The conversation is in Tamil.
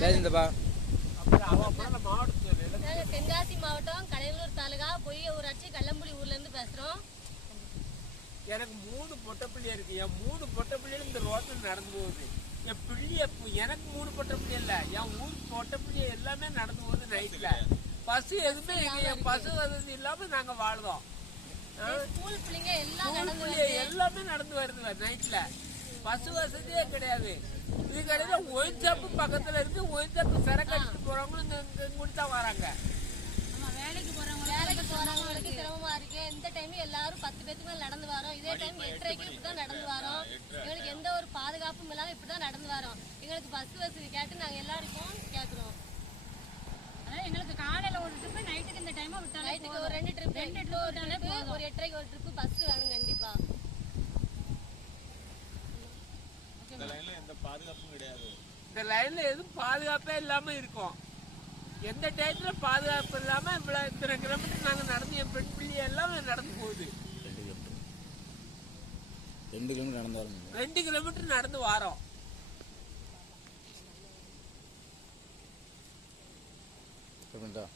பேசுங்கப்பா. நாங்கள் தென்காசி மாவட்டம் கடலூர் தாலுகா பொய்ய ஊராட்சி கள்ளம்புலி ஊர்லேருந்து பேசுகிறோம். எனக்கு 3 பொட்டை பிள்ளை இருக்கு. என் 3 பொட்டை பிள்ளைகள் இந்த ரோட்டில் நடந்து போகுது. என் பிள்ளைய எனக்கு 3 பொட்டை பிள்ளை இல்லை, என் ஊர் பொட்டை பிள்ளை எல்லாமே நடந்து போகுது நைட்டில். பஸ் எதுவுமே என் பஸ் வசதி இல்லாமல் நாங்கள் வாழ்ந்தோம். ஸ்கூல் பிள்ளைங்க எல்லாமே நடந்து வருது நைட்டில். பஸ் வசதியே கிடையாது. இது கிடையாது. ஒயின் ஷாப்பு பக்கத்தில் இருக்கு. ஒயின் ஷாப்பு சரக்கு அடிச்சுட்டு போகிறவங்களும் இங்கே தான் வராங்க. வேலைக்கு போறவங்களுக்கு சிரமமா இருக்கு. இந்த டைம் எல்லாரும் 10 பேருக்கு மேல நடந்து வரோம். இதே டைம் 8:30க்கு இப்படிதான் நடந்து வரோம். எங்களுக்கு எந்த ஒரு பாதுகாப்பும் இல்லாம இப்படிதான் நடந்து வரோம். எங்களுக்கு பஸ் வசதி கேட்டு நாங்க எல்லாருக்கும் கேக்குறோம். எங்களுக்கு காலையில ஒரு ட்ரிப், நைட்டுக்கு இந்த டைம் விட்டாலே நைட்டுக்கு ஒரு 2 ட்ரிப், ஒரு 8:30க்கு ஒரு ட்ரிப் பஸ் வேணும் கண்டிப்பா. இந்த லைன்ல எந்த பாதுகாப்பும் கிடையாது. இந்த லைன்ல எதுவும் பாதுகாப்பே இல்லாம இருக்கும். எந்த டயத்துல பாதுகாப்பு இல்லாம இத்தனை கிலோமீட்டர் நாங்க நடந்து என் பெண் பிள்ளை எல்லாம் நடந்து போகுது. 2 கிலோமீட்டர் நடந்து வரோம். 2 கிலோமீட்டர் நடந்து வாரோம். சரிங்களா?